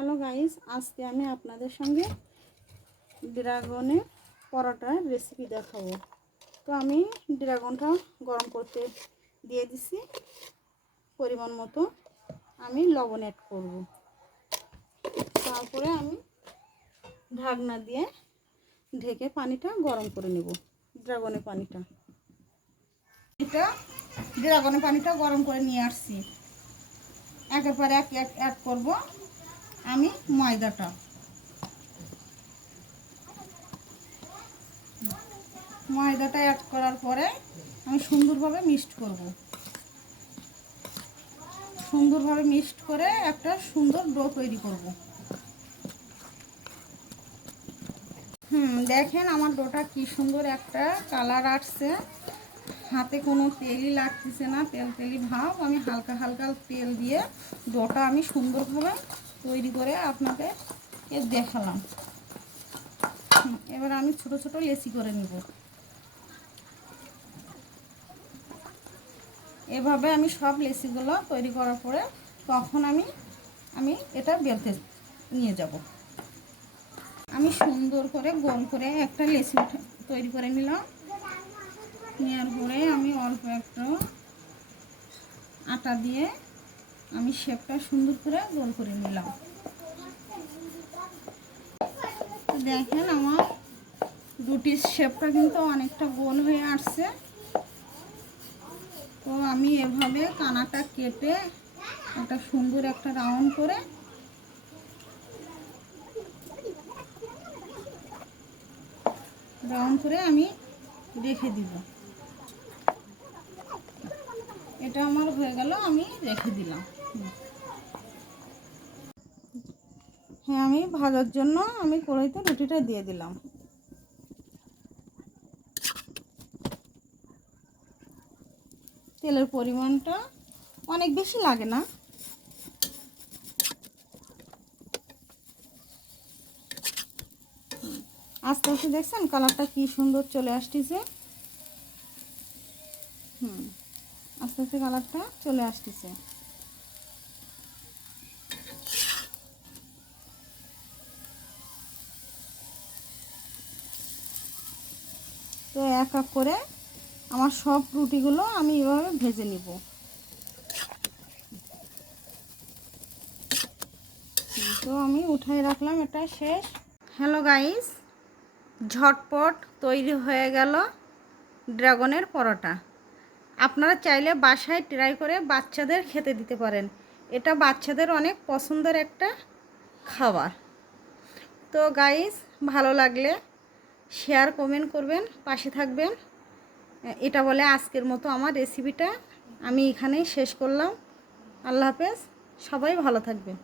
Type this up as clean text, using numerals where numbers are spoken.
Hello guys, আজকে আমি আপনাদের সঙ্গে ড্রাগনের পরোটার রেসিপি দেখাবো। তো আমি ড্রাগনটা গরম করতে দিয়ে দিছি। পরিমাণ মতো আমি লবণ অ্যাড করব। তারপরে আমি ঢাকনা দিয়ে ঢেকে পানিটা গরম করে নেব। ড্রাগনের পানিটা গরম করে নিয়ে আসছি। একের পর এক অ্যাড করব আমি ময়দাটা। ময়দাটা অ্যাড করার পরে আমি সুন্দরভাবে মিক্সড করব। সুন্দরভাবে মিক্সড করে একটা সুন্দর ডো তৈরি করব। দেখেন আমার ডোটা কি সুন্দর একটা কালার আসছে। হাতে কোনো তেলই লাগতেছে না, তেলি ভাব। আমি হালকা হালকা তেল দিয়ে ডোটা আমি সুন্দরভাবে তৈরি করে আপনাদের দেখালাম। এবার আমি ছোট ছোট লেচি করে নিব। এভাবে আমি সব লেচিগুলো তৈরি করার পরে তখন আমি এটা বেলতে নিয়ে যাব। আমি সুন্দর করে গোল করে একটা লেচি তৈরি করে নিলাম। নেওয়ার পরে আমি অল্প একটু আটা দিয়ে আমি শেপটা সুন্দর করে গোল করে নিলাম। দেখেন আমার রুটির শেপটা কিন্তু অনেকটা গোল হয়ে আসছে। তো আমি এভাবে কানাটা কেটে একটা সুন্দর একটা রাউন্ড করে আমি রেখে দিব। এটা আমার হয়ে গেল, আমি রেখে দিলাম। হ্যাঁ, আমি ভাজার জন্য আমি কড়াইতে রুটিটা দিয়ে দিলাম। তেলের পরিমাণটা অনেক বেশি লাগে না। আস্তে আস্তে দেখছেন কালারটা কি সুন্দর চলে আসতেছে। আস্তে আস্তে কালারটা চলে আসতেছে। তো এক এক করে আমার সব রুটিগুলো আমি এভাবে ভেজে নিব। তো আমি উঠাই রাখলাম, এটা শেষ। হ্যালো গাইস, ঝটপট তৈরি হয়ে গেল ড্রাগনের পরোটা। আপনারা চাইলে বাসায় ট্রাই করে বাচ্চাদের খেতে দিতে পারেন। এটা বাচ্চাদের অনেক পছন্দের একটা খাবার। তো গাইস, ভালো লাগলে শেয়ার কমেন্ট করবেন, পাশে থাকবেন। এটা বলে আজকের মতো আমার রেসিপিটা আমি এখানেই শেষ করলাম। আল্লাহ হাফেজ, সবাই ভালো থাকবেন।